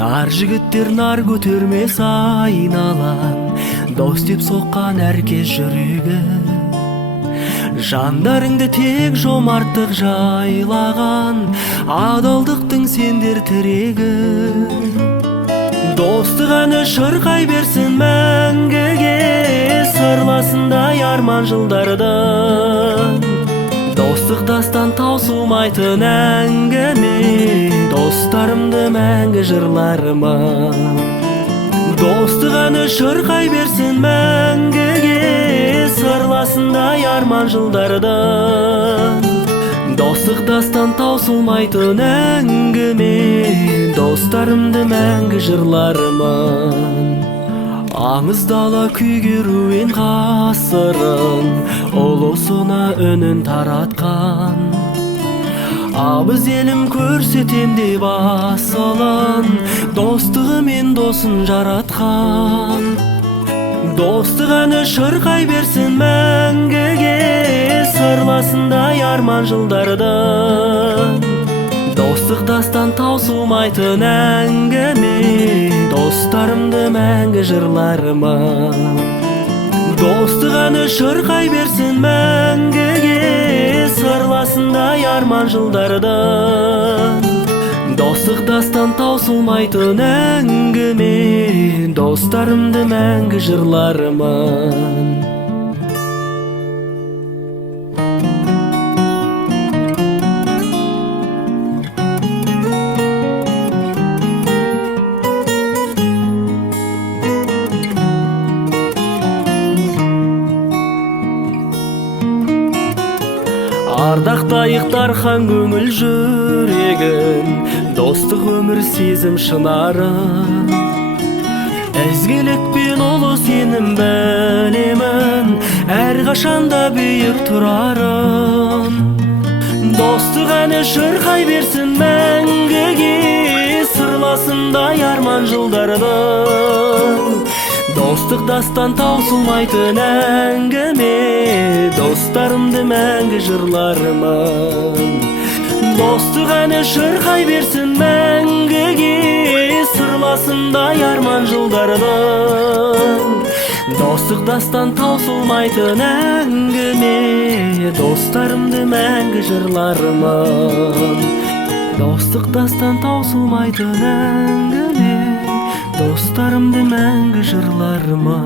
Нар жігіттер нар көтермес айналан, дос деп соққан әркез жүрегі. Жандарыңды тек жомарттық жайлаған, адалдықтың сендер тірегі. Достық әні шырқай берсін мәңгіге, сырласындай арман жылдардан. Достық дастан таусылмайтын әңгіме, достарымды мәңгі жырларыма. Достық әні шырқай берсін мәңгіге, сырласындай арман жылдардан. Достық дастан таусылмайтын әңгіме, достарымды мәңгі жырларыман. Аңыз дала күйгеруен ғасырын, ұлысына үнін таратқан. Абыз елім көрсетем деп асылын, достығы мен досын жаратқан. Достық әні шырқай берсін мәңгіге, сырласындай арман жылдардан. Достық дастан таусылмайтын әңгіме, достарымды мәңгі жырларыма. Достық әні шырқай берсін мәңгіге, сырласындай арман жылдардан. Достық дастан таусылмайтын әңгіме, достарымды мәңгі жырларыман. Ардақтайық дархан көңіл жүрегін, достық өмір сезім шынары. Ізгілік пен ұлы сенім білемін, әрқашанда биік тұрарын. Достық әні шырқай берсін мәңгіге, сырласындай арман жылдардан. Достық дастан таусылмайтын әңгіме, достарымды мәңгі жырларыман. Достық әні шырқай берсін мәңгіге, сырласындай арман жылдардан. Достық дастан таусылмайтын әңгіме, достарымды мәңгі жырларыман. Достық дастан таусылмайтын әңгіме, достарымды мәңгі жырларыма.